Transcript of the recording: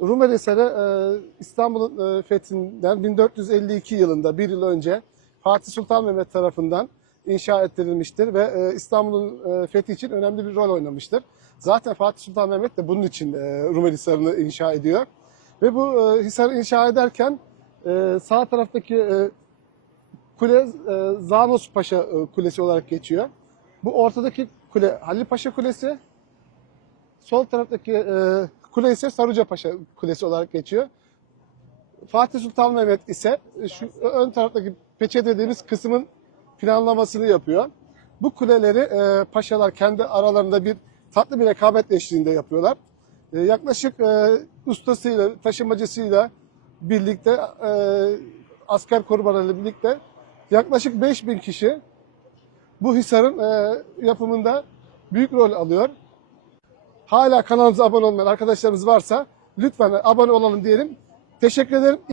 Rumeli Hisarı e, İstanbul'un e, fethinden 1452 yılında bir yıl önce Fatih Sultan Mehmet tarafından inşa ettirilmiştir ve e, İstanbul'un fethi için önemli bir rol oynamıştır. Zaten Fatih Sultan Mehmet de bunun için Rumeli Hisarı'nı inşa ediyor. Ve bu Hisar'ı inşa ederken sağ taraftaki kule Zanos Paşa Kulesi olarak geçiyor. Bu ortadaki kule Halil Paşa Kulesi. Sol taraftaki e, kule ise Saruca Paşa Kulesi olarak geçiyor. Fatih Sultan Mehmet ise şu ön taraftaki peçe dediğimiz kısmın planlamasını yapıyor. Bu kuleleri e, paşalar kendi aralarında bir tatlı bir rekabet eşliğinde yapıyorlar. E, yaklaşık e, ustasıyla, taşımacısıyla birlikte, e, asker korumalarıyla birlikte yaklaşık 5000 kişi bu hisarın e, yapımında büyük rol alıyor. Hala kanalımıza abone olmayan arkadaşlarımız varsa lütfen abone olalım diyelim. Teşekkür ederim.